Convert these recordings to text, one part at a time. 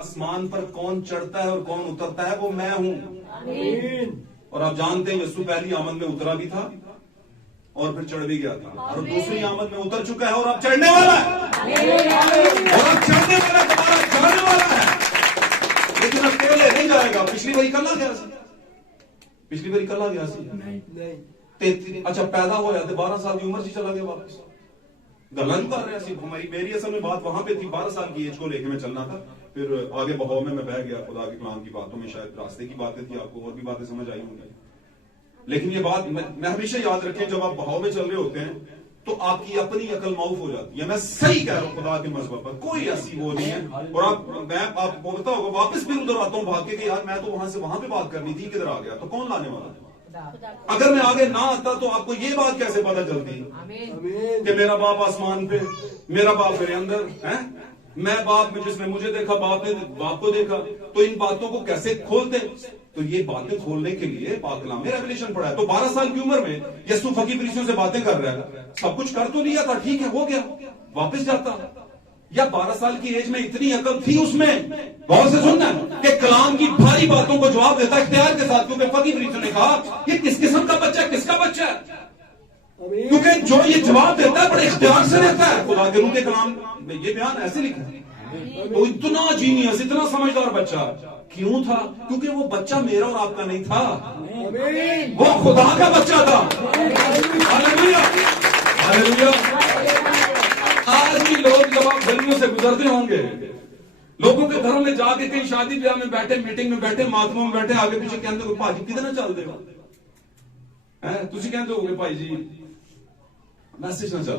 आसमान पर कौन चढ़ता है और कौन उतरता है वो मैं हूं। और आप जानते हैं यीशु पहली आमद में उतरा भी था और फिर चढ़ भी गया था, और दूसरी आमद में उतर चुका है और अब चढ़ने वाला है। और अब चढ़ने वाला तुम्हारा चढ़ने वाला है, लेकिन अकेले नहीं जाएगा। पिछली बारी कल आ गया सी, पिछली बारी कल आ गया सी नहीं। अच्छा पैदा हुआ है 12 साल की उम्र से चला गया वापस। गल्ला नहीं कर रहे सी हमारी, मेरी असल में बात वहां पे थी। 12 साल की एज को लेके मैं चलना था, फिर आगे बहाव में मैं बह गया। खुदा के कलाम की बातों में शायद रास्ते की बातें थी, आपको और भी बातें समझ आई होंगी। लेकिन ये बात मैं हमेशा याद रखें, जब आप बहाव में चल रहे होते हैं तो आपकी अपनी अकल माउफ हो जाती है। मैं सही कह रहा हूं, खुदा के मज़हब पर कोई ऐसी वो नहीं है। और आप बोलता होगा वापस फिर उधर आता हूं भाग के कि यार मैं तो वहां से वहां पे बात करनी थी, किधर आ गया? तो कौन लाने वाला? अगर मैं आगे ना आता तो आपको ये बात कैसे पता चलती कि मेरा बाप आसमान पे, मेरा बाप मेरे अंदर है, मैं बाप में जिसने मुझे देखा, बाप ने बाप को देखा। तो इन बातों को कैसे खोलते? तो ये बातें खोलने के लिए पाक कलाम में रेवलेशन पढ़ा है। तो 12 साल की उम्र में यीशु फकीर फरीसियों से बातें कर रहा है, सब कुछ कर तो लिया था, ठीक है हो गया, वापस जाता। या 12 साल की एज में इतनी अकल थी उसमें, बहुत से सुनना कि कलाम की भारी बातों को जवाब देता इख्तियार के साथ। क्योंकि फकीर फरीसियों ने कहा ये किस किस्म का बच्चा है, किसका बच्चा है? क्योंकि जो ये जवाब देता है बड़े इख्तियार से देता है। खुदा के रूह के कलाम में ये बयान ऐसे लिखा है। तो इतना जीनियस, इतना समझदार बच्चा क्यों था? क्योंकि वो बच्चा मेरा और आपका नहीं था, वो खुदा का बच्चा था। Hallelujah, hallelujah. आज भी लोग जब आप गलियों से गुजरते होंगे, लोगों के घरों में जाके कहीं शादी ब्याह में बैठे, मीटिंग में बैठे, महात्मा में बैठे, आगे पीछे कहते हो भाजी किधर ना चल देगा है, तुझे कहते हो भाई जी मैसेज ना चल।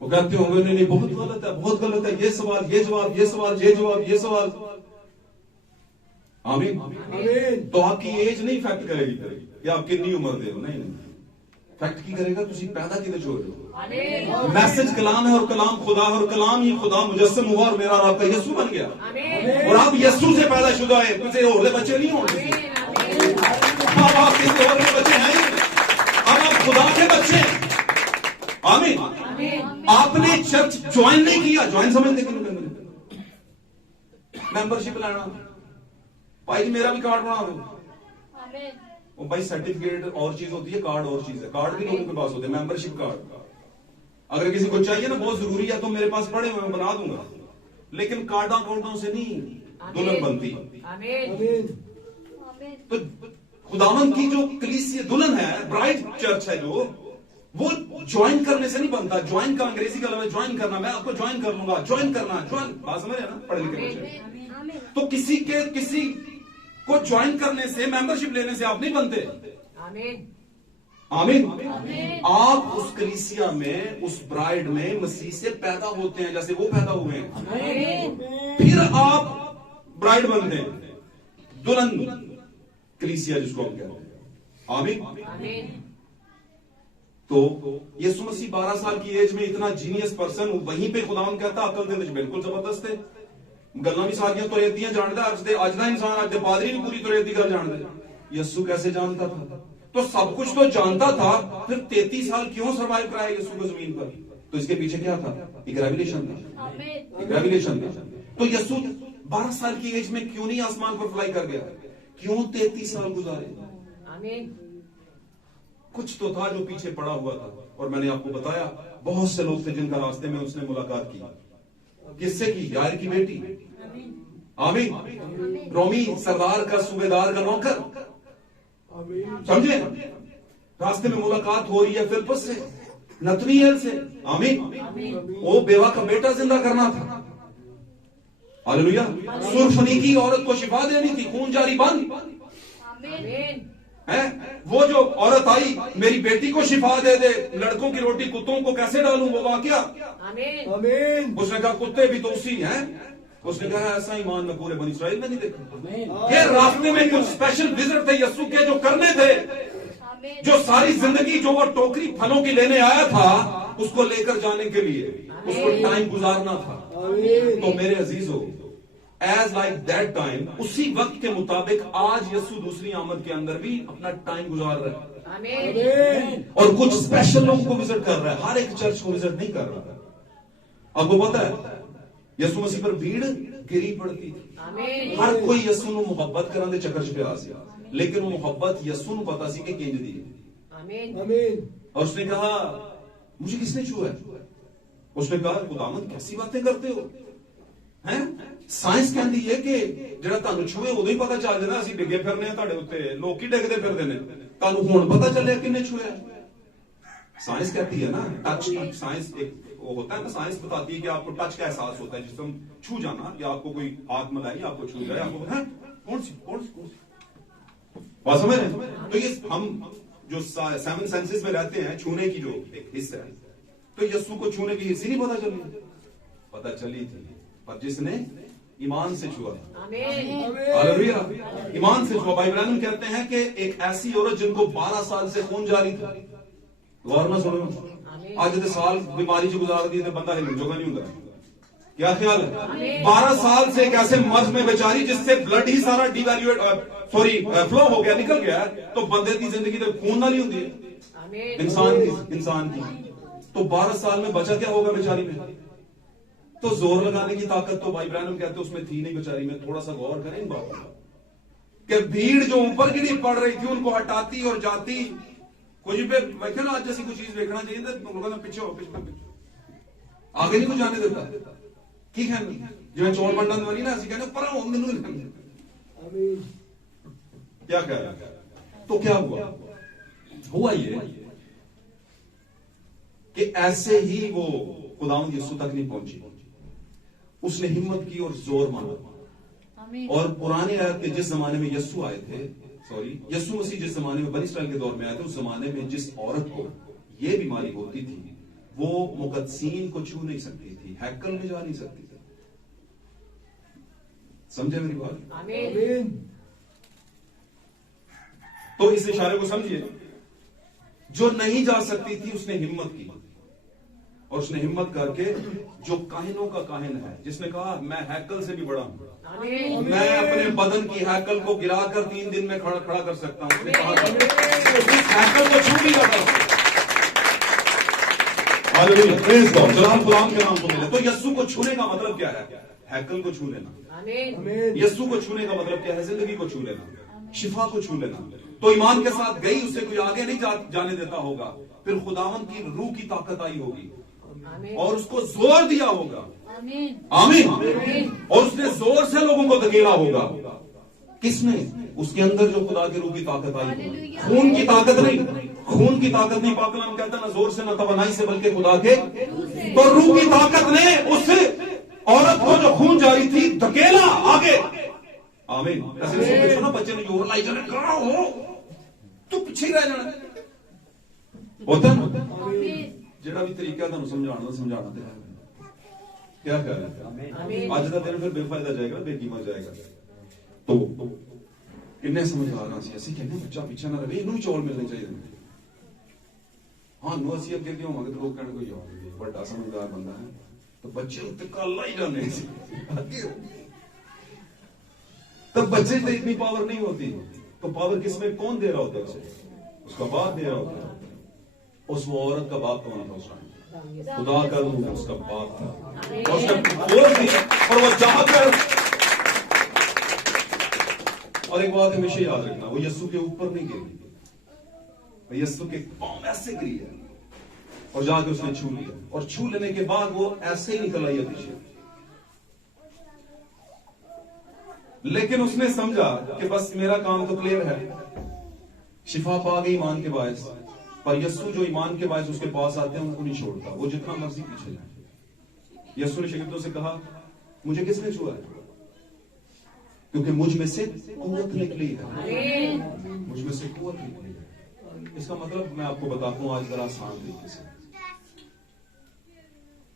वो कहते होंगे नहीं नहीं बहुत गलत है, बहुत गलत है, ये सवाल ये जवाब, ये सवाल ये जवाब, ये सवाल। आमीन। तो आपकी एज नहीं फैक्ट करेगी कि आप कितनी उम्र दे हो, नहीं नहीं, फैक्ट की करेगा तुझे पैदा किधर हो रहे हो। मैसेज कलाम है और कलाम खुदा है, और कलाम ही खुदा मुजस्सम हुआ और मेरा और आपका यीशु बन गया। और आप यीशु से पैदा शुदा है, तुझे और बच्चे नहीं होंगे। अब आप किसी और के बच्चे हैं, अब आप खुदा के बच्चे। आमीन। आपने चर्च ज्वाइन नहीं किया, ज्वाइन समझते कि मेंबरशिप लाना, भाई जी मेरा भी कार्ड बना दो। भाई सर्टिफिकेट और चीज होती है, कार्ड और चीज है। कार्ड भी लोगों के पास होते हैं, मेंबरशिप कार्ड अगर किसी को चाहिए ना, बहुत जरूरी है, तो मेरे पास पड़े हुए मैं बना दूंगा। लेकिन कार्डा कार्डों से नहीं दुल्हन बनती। तो खुदावन की जो कलीसिया दुल्हन है, ब्राइड चर्च है, जो वो ज्वाइन करने से नहीं बनता। ज्वाइन का अंग्रेजी का लफ्ज़ है ज्वाइन करना, मैं आपको ज्वाइन कर लूंगा, ज्वाइन करना, ज्वाइन, बात समझ रहे ना पढ़े लिखे बच्चे। तो किसी को ज्वाइन करने से, मेंबरशिप लेने से आप नहीं बनते। आमीन। आप उस कलीसिया में, उस ब्राइड में मसीह से पैदा होते हैं, जैसे वो पैदा हुए हैं, फिर आप ब्राइड बनते हैं, दुल्हन कलीसिया जिसको हम कहते हैं। आमीन। तो यीशु मसीह 12 साल की एज में इतना जीनियस पर्सन, वहीं पे खुदावन कहता अकल दे बिल्कुल जबरदस्त है। गल्ला भी सारियां तुरैतियां जानता अज दा इंसान, अज दे पादरी भी पूरी तुरैती गल जानते। यीशु कैसे जानता था? तो सब कुछ तो जानता था, फिर 33 साल क्यों सर्वाइव कराया यीशु को जमीन पर? तो इसके पीछे क्या था? एक रेवलेशन था, एक रेवलेशन था। तो यीशु 12 साल की एज में क्यों नहीं आसमान पर फ्लाई कर गया? क्यों 33 साल गुजारे? कुछ तो था जो पीछे पड़ा हुआ था। और मैंने आपको बताया बहुत से लोग थे जिनका रास्ते में उसने मुलाकात की। किससे की? यार की बेटी। आमीन। रोमी सरदार का, सूबेदार का नौकर, समझे? रास्ते में मुलाकात हो रही है फिलिप्पस से, नतनीएल से। आमीन। वो बेवा का बेटा जिंदा करना था। हालेलुया। सुरफनीकी औरत को शिफा देनी थी, खून जारी बंद है। वो जो औरत आई, मेरी बेटी को शिफा दे दे, लड़कों की रोटी कुत्तों को कैसे डालूं, वो वाकया। आमीन। उसने कहा कुत्ते भी तो उसी हैं। उसने कहा ऐसा ईमान में पूरे बनी इस्राइल में नहीं देखा। ये रास्ते में कुछ स्पेशल विजिट थे यीशु के जो करने थे, जो सारी जिंदगी जो वो टोकरी फलों की लेने आया था, उसको लेकर जाने के लिए उसको टाइम गुजारना था। तो मेरे अजीजों, एज लाइक दैट टाइम, उसी वक्त के मुताबिक आज यीशु दूसरी आमद के अंदर भी अपना टाइम गुजार रहा है। और कुछ स्पेशल लोगों को विजिट कर रहा है, हर एक चर्च को विजिट नहीं कर रहा है। आपको पता है यसु मसीह पर भीड़ गिरी पड़ती थी। हर कोई यसु ਨੂੰ ਮੁਹੱਬਤ ਕਰਨ ਦੇ ਚੱਕਰ 'ਚ ਪਿਆ ਸੀ, लेकिन वो मोहब्बत यसु ਨੂੰ पता सी कि किंज दी है। आमीन। और उसने कहा मुझे किसने छुआ है? उसने कहा खुदावंद कैसी बातें करते हो हैं? साइंस कहती है कि ਜਿਹੜਾ ਤੁਹਾਨੂੰ ਛੂਏ ਉਦੋਂ ਹੀ ਪਤਾ ਚੱਲ ਜਾਂਦਾ ਅਸੀਂ ਡਿੱਗੇ ਫਿਰਨੇ ਆ ਤੁਹਾਡੇ ਉੱਤੇ, ਲੋਕ ਹੀ ਡਿੱਗਦੇ ਫਿਰਦੇ ਨੇ, ਤੁਹਾਨੂੰ ਹੁਣ ਪਤਾ ਚੱਲਿਆ ਕਿੰਨੇ ਛੂਆ है। साइंस कहती है ना, टच की साइंस एक वो होता है ना, साइंस बताती है कि आपको टच का एहसास होता है, जिससे हम छू जाना या आपको कोई हाथ मिलाई आपको छू जाए, आपको है कौन सी बात समझ रहे हैं? तो ये हम जो 7 सेंसेस में रहते हैं, छूने की जो एक हिस्सा है, तो यीशु को छूने की हिस्से नहीं पता चली थी, पर जिसने ईमान से छुआ, हालेलुया, ईमान से छुआ। भाई इब्राहिम कहते हैं कि एक ऐसी औरत जिनको 12 साल से खून जारी था, गौर ना सुनो, आज तो साल बीमारी से गुजार दी, बंदा हिलन जोगा नहीं होता। क्या ख्याल है? 12 साल से एक ऐसे मर्ज में बेचारी जिससे ब्लड ही सारा डिवैल्यूएट फ्लो हो गया, निकल गया, तो बंदे की जिंदगी तो खून ना नहीं होती है इंसान की। तो 12 साल में बचा क्या होगा बेचारी में? तो जोर लगाने की ताकत तो भाई इब्राहिम कहते उसमें थी नहीं बेचारी में। थोड़ा सा गौर करें इन बातों पर कि भीड़ जो ऊपर गिरी पड़ रही थी उनको हटाती और जाती। कुछ पे वैसे ना आज जैसी कुछ चीज देखना चाहिए था, लोगों ने पीछे आगे नहीं कुछ जाने देता। ठीक है जिवें चौल वंडन वाली ना असं कहते पर मैनू क्या कह रहा है। तो क्या हुआ ये कि ऐसे ही वो खुदावंद यीशु तक नहीं पहुंची, उसने हिम्मत की और जोर मांगा। और पुराने आयत के जिस जमाने में यीशु आए थे, यीशु मसीह जिस जमाने में बनी इस्राएल के दौर में आए थे, उस जमाने में जिस औरत को ये बीमारी होती थी वो मुकद्दसीन को छू नहीं सकती थी, हैकल में जा नहीं सकती थी। समझे मेरी बात? आमीन। तो इस इशारे को समझिए, जो नहीं जा सकती थी उसने हिम्मत की, और उसने हिम्मत करके जो काहिनों का काहिन है, जिसने कहा मैं हैकल से भी बड़ा हूं, मैं अपने बदन की हैकल को गिराकर 3 दिन में खड़ा कर सकता हूं, उसने कहा उस हैकल को छू भी जाता हूं। हालेलुया, प्रेज गॉड, जलाल खुदाम के नाम को मिले। तो यीशु को छूने का मतलब क्या है? हैकल को छू लेना। यीशु को छूने का मतलब क्या है? जिंदगी को छू लेना, शिफा को छू लेना। तो ईमान के साथ गई, उससे कोई आगे नहीं जाने देता होगा। फिर खुदावंद की रूह की ताकत आई होगी और उसको जोर दिया होगा। आमीन। और उसने जोर से लोगों को धकेला होगा। किसने? उसके अंदर जो खुदा की रूह की ताकत आई, खून की ताकत नहीं, खून की ताकत नहीं। पाक कलाम कहता ना जोर से ना तवानाई से बल्कि खुदा के, तो रूह की ताकत ने उस औरत को जो खून जारी थी धकेला आगे। आमीन। ऐसे ना बच्चे ने जोर लाई जाने कहा हो तू पीछे रह जाना होता ना, जेड़ा भी तरीका तुहानू समझाना ते क्या कह रहे हैं। आज का दिन फिर बेफायदा जाएगा, बेकीमत जाएगा। तो किन्ने समझदार हाँ असं कहने बच्चा पीछे ना रहे, इनू चौल मिलने चाहिए। हाँ असं अगे अगे होवे तो लोग कहने कोई बड़ा समझदार बंदा है, तो बच्चे उत्ते कल ही जाने तब बच्चे से इतनी पावर नहीं होती। तो पावर किसमें? कौन दे रहा होता है उसे? उसका बाप दे रहा होता है। उस वो औरत का बाप कौन था उस टाइम? खुदा का रूह उसका बाप था। और उसने बोल दिया और वो जाकर, और एक बात हमेशा याद रखना, वो यीशु के ऊपर नहीं गिरी, वो यीशु के पांव में ऐसे गिरी है और जाकर उसने छू लिया। और छू लेने के बाद वो ऐसे ही निकल आई पीछे। लेकिन उसने समझा कि बस मेरा काम तो क्लियर है, शिफा पा गई ईमान के बायस। पर यीशु जो ईमान के बायस उसके पास आते हैं उनको नहीं छोड़ता, वो जितना मर्जी पीछे जाए। यीशु ने शागिर्दों से कहा मुझे किसने छुआ है? क्योंकि मुझ में से कुव्वत निकली है, मुझ में से कुव्वत निकली है। इसका मतलब मैं आपको बताता हूं आज जरा आसान तरीके से।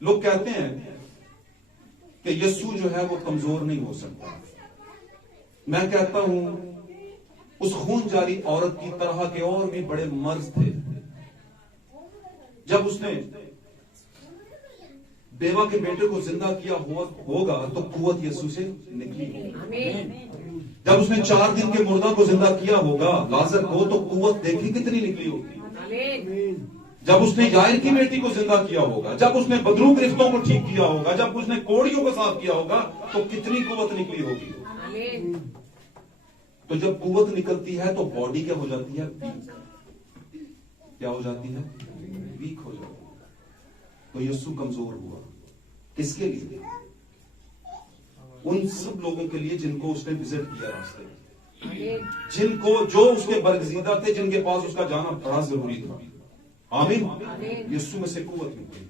लोग कहते हैं कि यीशु जो है वो कमजोर नहीं हो सकता। मैं कहता हूं उस खून जारी औरत की तरह के और भी बड़े मर्ज थे। जब उसने बेवा के बेटे को जिंदा किया होगा तो कुव्वत यीशु से निकली होगी। जब उसने 4 दिन के मुर्दा को जिंदा किया होगा लाजर को, तो कुव्वत देखी कितनी निकली होगी। जब उसने यायर की बेटी को जिंदा किया होगा, जब उसने बदरू गिरफ्तों को ठीक किया होगा, जब उसने कोड़ियों को साफ किया होगा, तो कितनी कुव्वत निकली होगी। तो जब कुव्वत निकलती है तो बॉडी क्या हो जाती है? वीक। क्या हो जाती है? वीक हो जाती है। तो यीशु कमजोर हुआ। किसके लिए? उन सब लोगों के लिए जिनको उसने विजिट किया रास्ते में, जिनको जो उसके बरगजीदा थे, जिनके पास उसका जाना बड़ा जरूरी था। आमीन। यीशु में से कुव्वत निकली।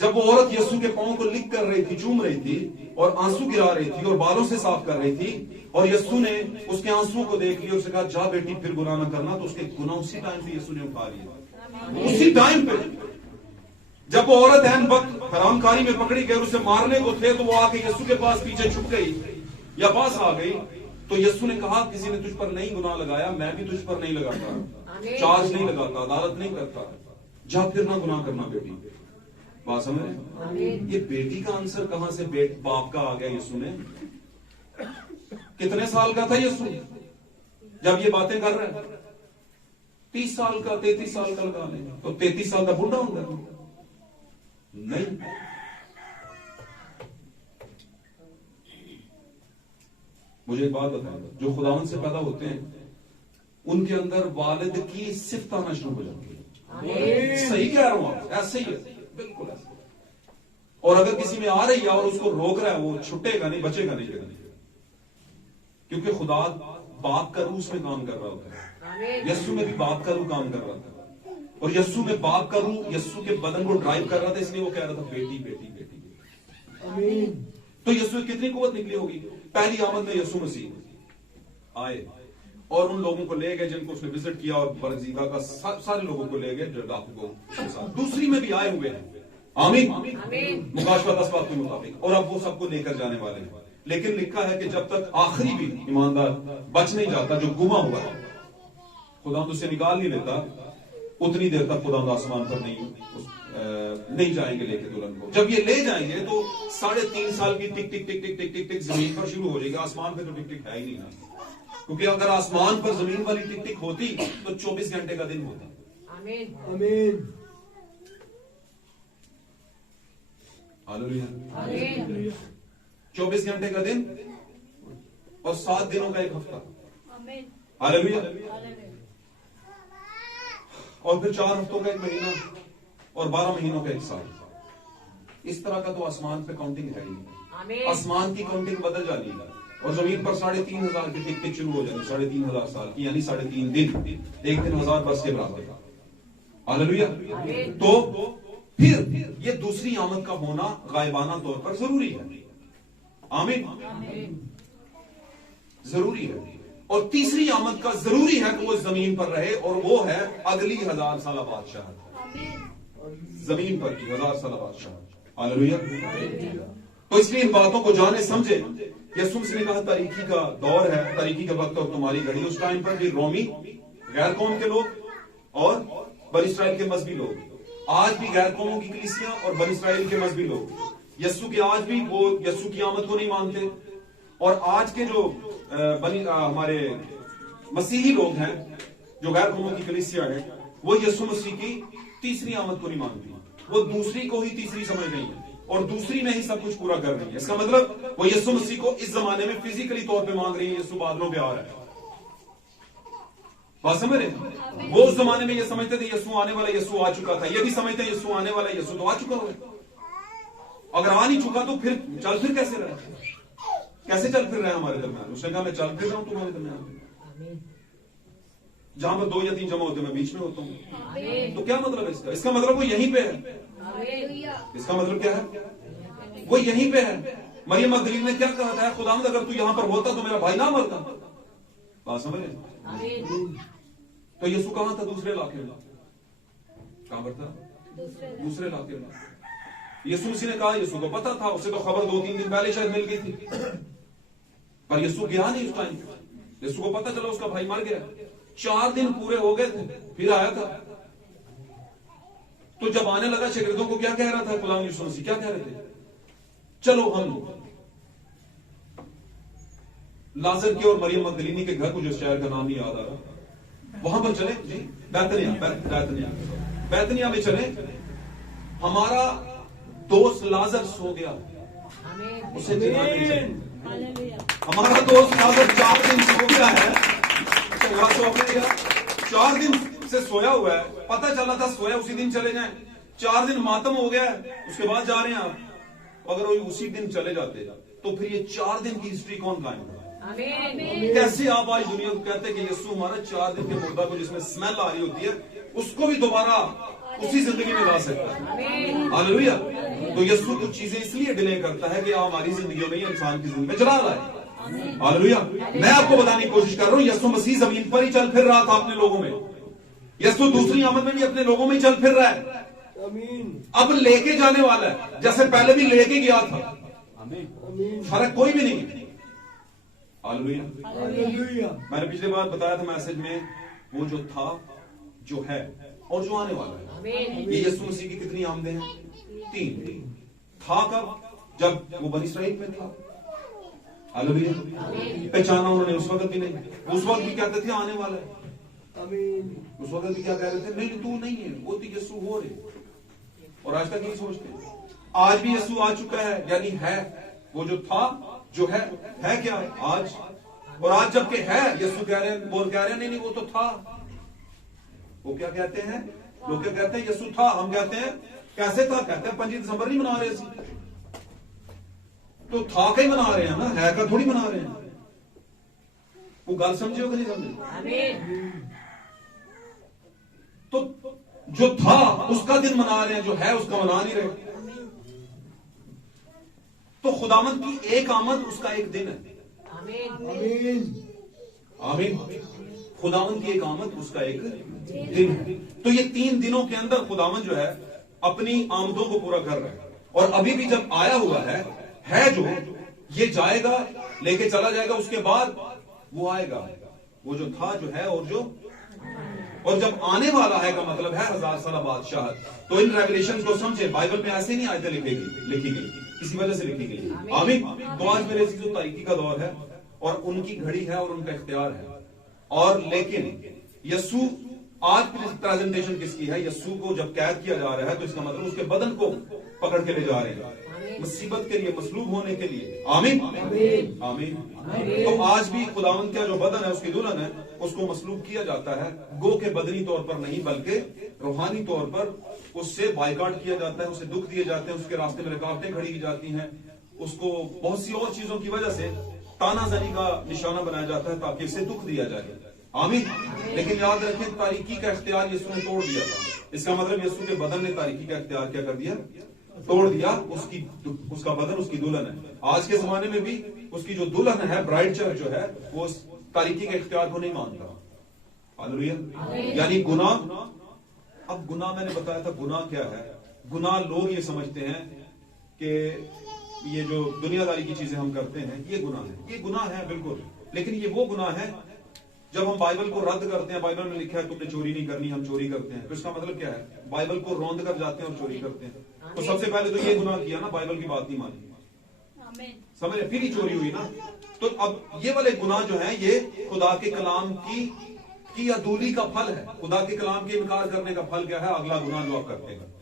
जब वो औरत यीशु के पांव को लिक कर रही थी, चूम रही थी और आंसू गिरा रही थी और बालों से साफ कर रही थी, और यीशु ने उसके आंसुओं को देख लिया, उसने कहा जा बेटी फिर गुनाह ना करना, तो उसके गुनाह उसी टाइम पे यीशु ने उठा लिया। उसी टाइम पे जब वो औरत एन वक्त हरामकारी में पकड़ी गई, उसे मारने को थे, तो वो आके यीशु के पास पीछे छुप गई या पास आ गई, तो यीशु ने कहा किसी ने तुझ पर नहीं गुनाह लगाया, मैं भी तुझ पर नहीं लगाता, चार्ज नहीं लगाता, अदालत नहीं करता, जा फिर ना गुनाह करना बेटी। बात समझ रहे? ये बेटी का आंसर कहां से बाप का आ गया यीशु में? कितने साल का था यीशु जब ये बातें कर रहा है? 30 साल का, 33 साल का लगा लेंगे, तो 33 साल का बुढ़ा होगा नहीं। मुझे एक बात बताएं, जो खुदावन से पैदा होते हैं उनके अंदर वालिद की सिफ्त आना शुरू हो जाती है। सही कह रहा हूं आप? ऐसे ही है, बिल्कुल ऐसे। और अगर किसी में आ रही है और उसको रोक रहा है, वो छुटेगा नहीं, बचेगा नहीं, क्योंकि खुदा बाप का रूह उसमें काम कर रहा होता है। यीशु में भी बाप का रूह काम कर रहा था, और यीशु में बाप का रूह यीशु के बदन को ड्राइव कर रहा था, इसलिए वो कह रहा था बेटी बेटी बेटी। तो यीशु कितनी कुव्वत निकली होगी? पहली आमद में यीशु मसीह आए और उन लोगों को ले गए जिनको उसने विजिट किया, और बरगजीदा का सारे लोगों को ले गए जो डाकू को। दूसरी में भी आए हुए हैं। आमीन। मुकाशवा 10 बात के मुताबिक, और अब वो सबको लेकर जाने वाले हैं। लेकिन लिखा है कि जब तक आखिरी भी ईमानदार बच नहीं जाता, जो गुमा हुआ है, खुदा उससे निकाल नहीं लेता, उतनी देर तक खुदा आसमान पर नहीं जाएंगे लेके दुल्हन को। जब ये ले जाएंगे तो 3.5 साल की टिक टिक टिक टिक टिक टिक टिक जमीन पर शुरू हो जाएगी। आसमान पे तो टिक टिक है ही नहीं ना, क्योंकि अगर आसमान पर जमीन वाली टिक टिक होती तो 24 घंटे का दिन होता। आमीन। हालेलुया। 24 घंटे का दिन और 7 दिनों का एक हफ्ता। हालेलुया। और फिर 4 हफ्तों का एक महीना और 12 महीनों का एक साल। इस तरह का तो आसमान पे काउंटिंग है ही। आसमान की काउंटिंग बदल जानी है, और जमीन पर 3,500 की टिक टिक शुरू हो जानी, 3,500 साल की, यानी 3.5 दिन, एक दिन 1000 वर्ष के बराबर। हालेलुया। तो फिर ये दूसरी आमद का होना गायबाना तौर पर जरूरी है। आमीन। जरूरी है। और तीसरी आमद का जरूरी है कि वो जमीन पर रहे, और वो है अगली 1000 साल बादशाह, जमीन पर की 1000 साल बादशाह। हालेलुया। तो इसलिए इन बातों को जाने समझे। यीशु मसीह ने कहा तारीखी का दौर है, तारीखी का वक्त और तुम्हारी घड़ी। उस टाइम पर भी रोमी, गैर कौम के लोग और बनी इस्राएल के मजहबी लोग, आज भी गैर कौमों की कलीसियां और बनी इस्राएल के मजहबी लोग यीशु के आज भी वो यीशु की आमद को नहीं मानते। और आज के जो हमारे मसीही लोग हैं, जो गैर कौमों की कलीसिया है, वो यीशु मसीह की तीसरी आमद को नहीं मानती, वो दूसरी को ही तीसरी समझ रही है और दूसरी में ही सब कुछ पूरा कर रही है। इसका मतलब वो यीशु मसीह को इस जमाने में फिजिकली तौर पे मांग रही है, यीशु बादलों पे आ रहा है। बात समझ रहे? वो उस जमाने में ये समझते थे यीशु आने वाला, यीशु आ चुका था। ये भी समझते हैं यीशु आने वाला, यीशु तो आ चुका होगा। अगर आ नहीं चुका तो फिर चल फिर कैसे रहे, कैसे चल फिर रहे हमारे दरमियान? उसने कहा मैं चल फिर रहा हूं तुम्हारे दरमियान, जहां पर 2 या 3 जमा होते मैं बीच में होता हूं। तो क्या मतलब है इसका? इसका मतलब वो यहीं पे है। इसका मतलब क्या है? वो यहीं पे है। मरियम मगदलीन ने क्या कहा था? खुदावंद अगर तू यहां पर होता तो मेरा भाई ना मरता। बात समझ रहे? तो यीशु कहां था? दूसरे इलाके में। कहां पर था? दूसरे इलाके में। यीशु मसीह ने कहा, यीशु को पता था, उसे तो खबर 2-3 दिन पहले शायद मिल गई थी, पर यीशु गया नहीं उस टाइम। यीशु को पता चला उसका भाई मर गया। 4 दिन पूरे हो गए थे, फिर आया था। तो जब आने लगा, शागिर्दों को क्या कह रहा था? खुदा यीशु मसीह क्या कह रहे थे? चलो हम लाजर के और मरियम मगदलीनी के घर को, जो शहर का नाम नहीं याद आ रहा, वहां पर चले जी, बैतनिया। बैतनिया में चले, हमारा दोस्त लाजर सो गया, उसे जगाने चले। हमारा दोस्त लाजर 4 दिन सो गया है, तो वहां सो गया, 4 दिन से सोया हुआ है, पता चला था सोया उसी दिन चले जाएं, 4 दिन मातम हो गया है, उसके बाद जा रहे हैं आप। अगर वो उसी दिन चले जाते तो फिर ये 4 दिन की हिस्ट्री कौन कायम होगा? कैसे आप आज दुनिया को कहते हैं कि यीशु हमारा 4 दिन के मुर्दा को जिसमें स्मेल आ रही होती है उसको भी दोबारा उसी जिंदगी में ला सकता है। हालेलुया। तो यीशु कुछ चीजें इसलिए डिले करता है कि हमारी जिंदगियों में, इंसान की जिंदगी में चला रहा है। हालेलुया। मैं आपको बताने की कोशिश कर रहा हूं, यीशु मसीह जमीन पर ही चल फिर रहा था अपने लोगों में। यीशु दूसरी आमद में भी अपने लोगों में ही चल फिर रहा है। अब लेके जाने वाला है, जैसे पहले भी लेके गया था। फर्क कोई भी नहीं है। हालेलुया। मैंने पिछली बार बताया था मैसेज में, वो जो था, जो है और जो आने वाला है। ये यीशु मसीह की कितनी आमदें हैं? 3 था। कब? जब वो बनी इस्राएल में था। हालेलुया। पहचाना उन्होंने उस वक्त भी नहीं, उस वक्त भी कहते थे आने वाला है। उस वक्त भी क्या कह रहे थे? नहीं तू नहीं है, वो तो यीशु हो रहे। और आज तक यही सोचते हैं। आज भी यीशु आ चुका है, यानी है। वो जो था, जो है क्या आज? और आज जबकि है, यीशु कह रहे हैं, बोल कह रहे हैं नहीं वो तो था। वो क्या कहते हैं? लोग क्या कहते हैं? यीशु था। हम कहते हैं कैसे था? कहते हैं 25 दिसंबर नहीं मना रहे थे, तो था का ही मना रहे हैं ना, है का थोड़ी मना रहे हैं। वो गल समझे हो कि नहीं समझे? तो जो था उसका दिन मना रहे हैं, जो है उसका मना नहीं रहे। तो खुदावंद की एक आमद उसका एक दिन है। आमीन। खुदावंद की एक आमद उसका एक दिन है। तो ये 3 दिनों के अंदर खुदावंद जो है अपनी आमदों को पूरा कर रहा है। और अभी भी जब आया हुआ है जो ये जाएगा, लेके चला जाएगा, उसके बाद वो आएगा, वो जो था, जो है और जब आने वाला है का मतलब है 1000 साल बादशाह। तो इन रेवलेशन को समझे, बाइबल में ऐसे नहीं आयतें लिखी गई, किसी वजह से लिखी गई। आमीन। तो आज मेरे जो तारीकी का दौर है और उनकी घड़ी है और उनका इख्तियार है। और लेकिन यीशु आज प्रेजेंटेशन किसकी है? यीशु को जब कैद किया जा रहा है तो इसका मतलब उसके बदन को पकड़ के ले जा रहे हैं मुसीबत के लिए, मसलूब होने के लिए। आमीन। आमीन। तो आज भी खुदावंद का जो बदन है, उसकी दुल्हन है, उसको मसलूब किया जाता है। गो के बदनी तौर पर नहीं, बल्कि रूहानी तौर पर उससे बाइकाट किया जाता है, उसे दुख दिए जाते हैं, उसके रास्ते में रुकावटें खड़ी की जाती हैं, उसको बहुत सी और चीजों की वजह से तानाजनी का निशाना बनाया जाता है ताकि इसे दुख दिया जाए। आमीन। लेकिन याद रखें, तारीकी का इख्तियार यीशु ने तोड़ दिया था। इसका मतलब यीशु के बदन ने तारीकी का इख्तियार क्या कर दिया? तोड़ दिया। उसका बदन उसकी दुल्हन है। आज के जमाने में भी उसकी जो दुल्हन है, ब्राइड चर्च जो है, वो तारीकी के इख्तियार को नहीं मानता। हालेलुया। यानी गुनाह। अब गुनाह मैंने बताया था, गुनाह क्या है? गुनाह लोग ये समझते हैं कि ये जो दुनियादारी की चीजें हम करते हैं ये गुनाह है। ये गुनाह है बिल्कुल, लेकिन ये वो गुनाह है जब हम बाइबल को रद्द करते हैं। बाइबल में लिखा है तुमने चोरी नहीं करनी, हम चोरी करते हैं, तो इसका मतलब क्या है? बाइबल को रौंद कर जाते हैं और चोरी करते हैं। तो सबसे पहले तो ये गुनाह किया ना, बाइबल की बात नहीं मानी, समझ रहे? फिर ही चोरी हुई ना। तो अब ये वाले गुनाह जो है, ये खुदा के कलाम की अदूली का फल है। खुदा के कलाम के इनकार करने का फल क्या है? अगला गुनाह जो आप करते हैं।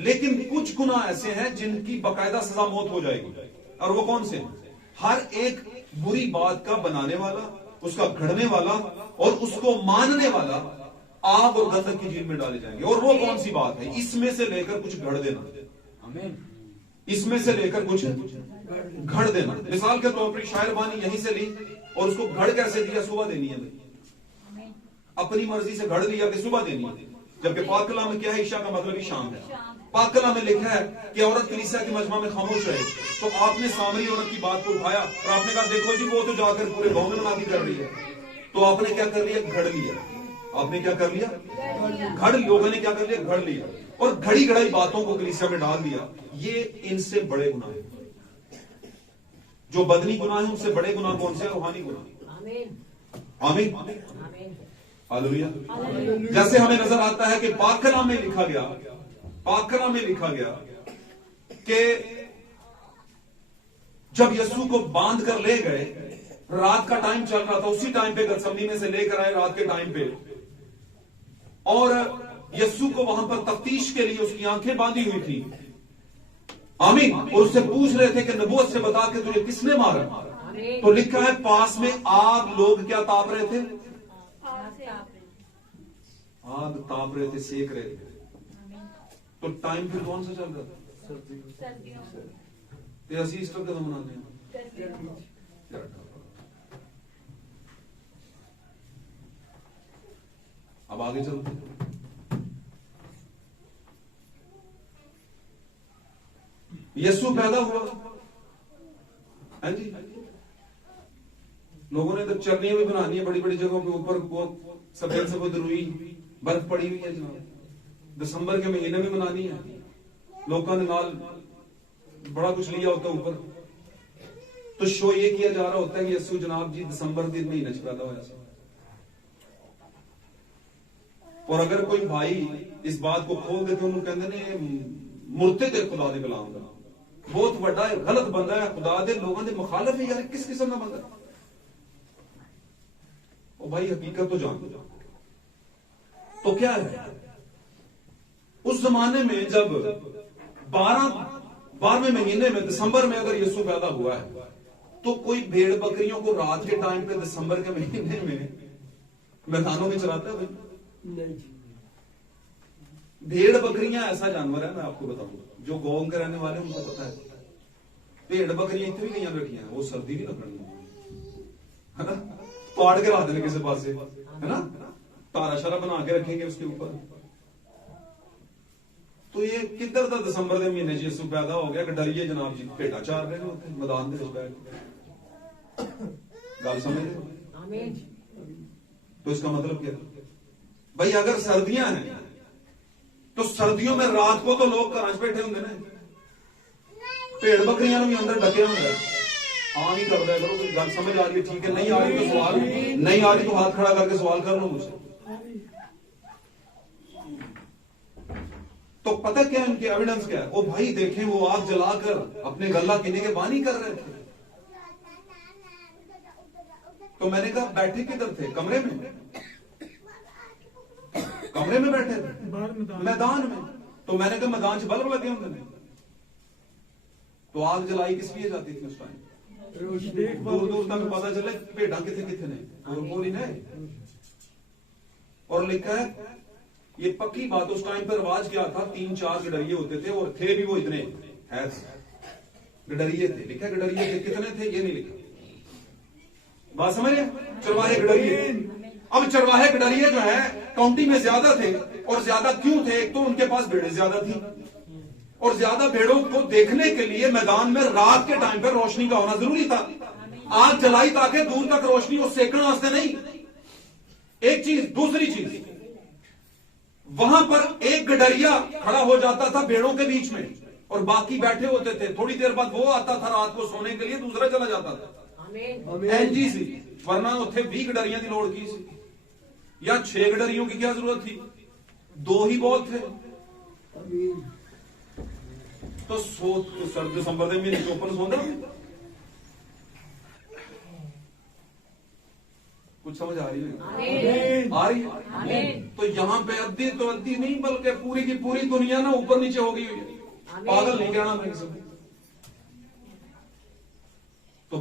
लेकिन कुछ गुनाह ऐसे हैं जिनकी बाकायदा सजा मौत हो जाएगी। और वो कौन से? हर एक बुरी बात का बनाने वाला, उसका घड़ने वाला और उसको मानने वाला आग और गंधक की झील में डाले जाएंगे। और वो कौन सी बात है? इसमें से लेकर कुछ घड़ देना। इसमें से लेकर कुछ घड़ देना। मिसाल के तौर पर शायर बानी यहीं से ली और उसको घड़ कैसे दिया? सुबह देनी है, अपनी मर्जी से घड़ लिया कि सुबह देनी है। जबकि पाक कलाम में क्या है? ईशा का मतलब ही शाम है। पाक कलाम में लिखा है कि औरत कलीसिया की मजमा में खामोश रहे। तो आपने सामरी औरत की बात को उठाया और आपने कहा देखो जी वो तो जाकर पूरे गांव में नमाज़ी कर रही है। तो आपने क्या कर लिया? घड़ लिया। आपने क्या कर लिया? घड़। लोगों ने क्या कर लिया? घड़ लिया और घड़ी घड़ाई बातों को कलीसिया में डाल दिया। ये इनसे बड़े गुनाह है। जो बदनी गुनाह है उनसे बड़े गुनाह कौन से? रूहानी गुनाह। आमीन। हालेलुया। जैसे हमें नजर आता है कि पाक कलाम में लिखा गया, पाक कलाम में लिखा गया कि जब यीशु को बांध कर ले गए, रात का टाइम चल रहा था, उसी टाइम पे गतसमनी में से लेकर आए रात के टाइम पे, और यस्सु को वहां पर तफ्तीश के लिए उसकी आंखें बांधी हुई थी, आमीन, और उससे पूछ रहे थे कि नबूवत से बता के तुझे किसने मारा। तो लिखा है पास में आग, लोग क्या ताप रहे थे? आग ताप रहे थे, सेक रहे थे। तो टाइम फिर कौन सा चल रहा था? तेरा ईस्टर कदम मनाने अब आगे चलते हैं। यीशु पैदा हुआ, है जी। लोगों ने तो चरनियां भी बनानी है बड़ी बड़ी जगहों के ऊपर, सफेद सफेद रुई बर्फ पड़ी हुई है जनाब। दिसंबर के महीने में मनानी है। लोगों ने नाल बड़ा कुछ लिया होता है ऊपर। तो शो ये किया जा रहा होता है कि यीशु जनाब जी दिसंबर के महीने में पैदा हुआ। और अगर कोई भाई इस बात को खोल दे तो उन्होंने कहते ने मुर्ते दे खुदा दे गुलाम दा, बहुत बड़ा है, गलत बंदा है, खुदा दे लोगों के मुखालिफ है। यार किस किस्म का बंदा? ओ भाई हकीकत तो जान। तो क्या है, उस जमाने में जब 12वें महीने में दिसंबर में अगर यीशु पैदा हुआ है, तो कोई भेड़ बकरियों को रात के टाइम पे दिसंबर के महीने में मैदानों में चलाता है? नहीं। भेड़ बकरियां ऐसा जानवर है, मैं आपको बताऊंगा, जो गांव के रहने वाले उनको पता है। भेड़ बकरियां इतनी भी नहीं रखी हैं, वो सर्दी नहीं लगनी है ना, पाड़ के रख देने किसी पास है ना, तारा शारा बना के रखेंगे उसके ऊपर। तो ये किधर था दिसंबर के महीने यीशु पैदा हो गया कि डरिए जनाब जी, भेड़ा चार रहे होते मैदान के गल समझ रहे? तो इसका मतलब क्या भाई, अगर सर्दियां हैं तो सर्दियों में रात को तो लोग घर बैठे होंगे ना, भेड़ बकरियां भी अंदर डके होंगे। हाँ नहीं कर दिया करो, कोई गल समझ आ रही है? ठीक है, नहीं आ रही तो सवाल, नहीं आ रही तो हाथ खड़ा करके सवाल कर लो मुझसे। तो पता क्या इनके एविडेंस क्या है? ओ भाई देखें, वो आग जलाकर अपने गला पीने के बानी कर रहे थे। तो मैंने कहा बैठे किधर थे? कमरे में, कमरे में बैठे थे, मैदान में। तो मैंने कहा मैदान से बल्ब लगे होंगे। तो आग जलाई किस लिए जाती थी उस टाइम? दूर दूर तक पता चले भेड़ा कितने कितने ने। और लिखा है ये पक्की बात, उस टाइम पर रिवाज क्या था, 3-4 गडरिये होते थे, और थे भी वो इतने है गडरिये थे। लिखा गडरिये थे, कितने थे ये नहीं लिखा। बात समझ रहे? चरवाहे गडरिये। अब चरवाहे गडरिये जो है काउंटी में ज्यादा थे, और ज्यादा क्यों थे? एक तो उनके पास भेड़ें ज्यादा थी, और ज्यादा भेड़ों को देखने के लिए मैदान में रात के टाइम पर रोशनी का होना जरूरी था। आग जलाई ताकि दूर तक रोशनी, और सेकने वास्ते नहीं। एक चीज, दूसरी चीज, वहां पर एक गडरिया खड़ा हो जाता था भेड़ों के बीच में, और बाकी बैठे होते थे। थोड़ी देर बाद वो आता था रात को सोने के लिए, दूसरा चला जाता था। एनजी सी, वरना उत्थे 20 गडरिया की लोड़ की सी, या 6 गडरियों की क्या जरूरत थी? 2 ही बहुत थे। तो सर्द दिसंबर के महीने ओपन सोंदा कुछ समझ आ रही है? आ रही है? तो यहां पे अद्धी तो अद्धी नहीं, बल्कि पूरी की पूरी दुनिया ना ऊपर नीचे हो गई हुई है। पागल नहीं कहना मैं। तो